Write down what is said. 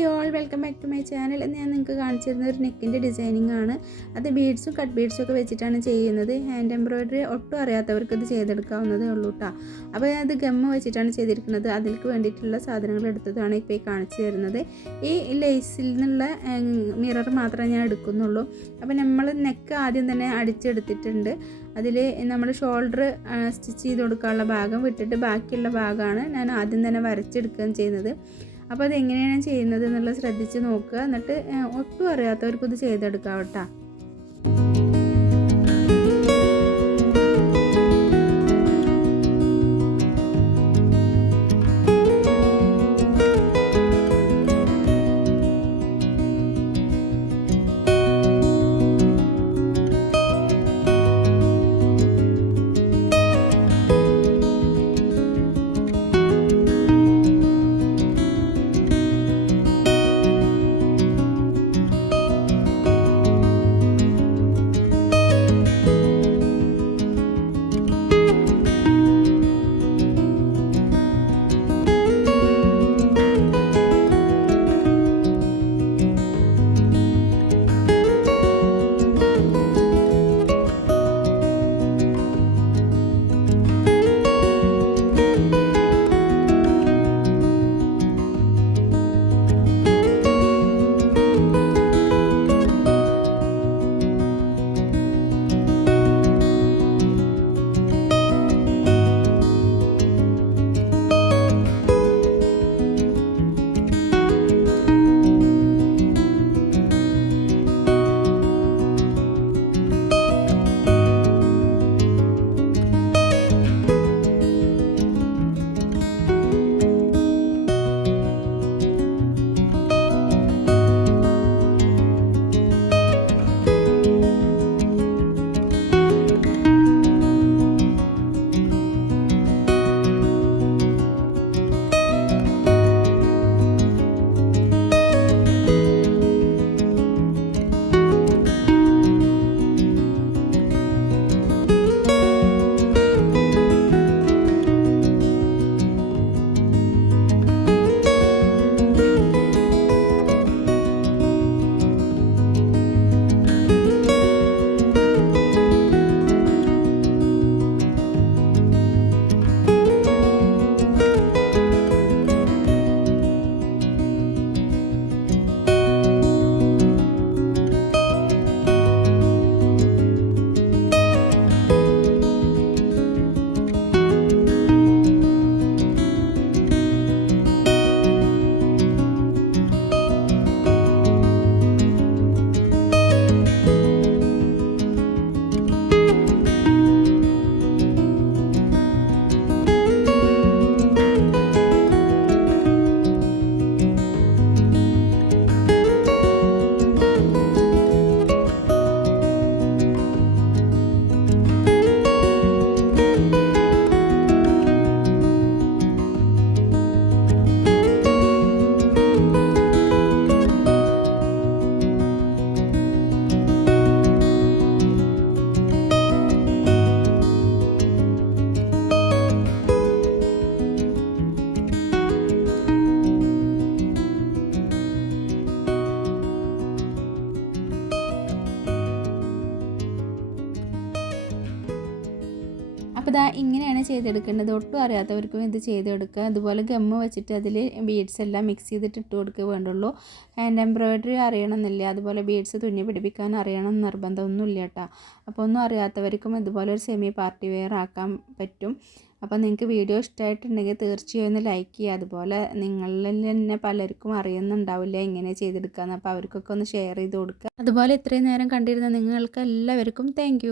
Hi all, welcome back to my channel. എന്ന് ഞാൻ നിങ്ങൾക്ക് കാണിച്ചു തരുന്ന ഒരു നെക്കിൻ്റെ ഡിസൈനിങ് ആണ്. അത് ബീഡ്സും കട്ട് ബീഡ്സും ഒക്കെ വെച്ചിട്ടാണ് ചെയ്യുന്നത്. ഹാൻഡ് എംബ്രോയ്ഡറി ഒട്ടും അറിയാത്തവർക്ക് ഇത് ചെയ്തെടുക്കാവുന്നതേ ഉള്ളൂ കേട്ടോ. അപ്പോൾ അത് ഗമ്മ് വെച്ചിട്ടാണ് ചെയ്തിരിക്കുന്നത്. അതിലേക്ക് വേണ്ടിയിട്ടുള്ള സാധനങ്ങൾ എടുത്തതാണ് ഇപ്പോൾ ഈ കാണിച്ചു തരുന്നത്. ഈ ലേസിൽ നിന്നുള്ള മിറർ മാത്രമേ ഞാൻ എടുക്കുന്നുള്ളൂ. അപ്പോൾ നമ്മൾ നെക്ക് ആദ്യം തന്നെ അടിച്ചെടുത്തിട്ടുണ്ട്. അതിൽ നമ്മൾ ഷോൾഡർ സ്റ്റിച്ച് ചെയ്ത് കൊടുക്കാനുള്ള ഭാഗം വിട്ടിട്ട് ബാക്കിയുള്ള ഭാഗമാണ് ഞാൻ ആദ്യം തന്നെ വരച്ചെടുക്കുകയും ചെയ്യുന്നത്. അപ്പോൾ അതെങ്ങനെയാണ് ചെയ്യുന്നത് എന്നുള്ളത് ശ്രദ്ധിച്ച് നോക്കുക. എന്നിട്ട് ഒട്ടും അറിയാത്തവർക്കും ഇത് ചെയ്തെടുക്കാം കേട്ടോ. അപ്പോൾ ഇതാ ഇങ്ങനെയാണ് ചെയ്തെടുക്കേണ്ടത്. ഒട്ടും അറിയാത്തവർക്കും ഇത് ചെയ്തെടുക്കുക. അതുപോലെ ഗമ്മ് വെച്ചിട്ട് അതിൽ ബീഡ്സ് എല്ലാം മിക്സ് ചെയ്തിട്ട് ഇട്ട് കൊടുക്കുക വേണ്ടുള്ളൂ. ഹാൻഡ് എംബ്രോയ്ഡറി അറിയണമെന്നില്ല, അതുപോലെ ബീഡ്സ് തുന്നി പിടിപ്പിക്കാൻ അറിയണം നിർബന്ധമൊന്നുമില്ല കേട്ടോ. അപ്പോൾ ഒന്നും അറിയാത്തവർക്കും ഇതുപോലെ ഒരു സെമി പാർട്ടി വെയർ ആക്കാൻ പറ്റും. അപ്പോൾ നിങ്ങൾക്ക് വീഡിയോ ഇഷ്ടമായിട്ടുണ്ടെങ്കിൽ തീർച്ചയായും ഒന്ന് ലൈക്ക് ചെയ്യുക. അതുപോലെ നിങ്ങളിൽ തന്നെ പലർക്കും അറിയുന്നുണ്ടാവില്ല എങ്ങനെ ചെയ്തെടുക്കാമെന്ന്. അപ്പോൾ അവർക്കൊക്കെ ഒന്ന് ഷെയർ ചെയ്ത് കൊടുക്കുക. അതുപോലെ ഇത്രയും നേരം കണ്ടിരുന്ന നിങ്ങൾക്ക് എല്ലാവർക്കും താങ്ക്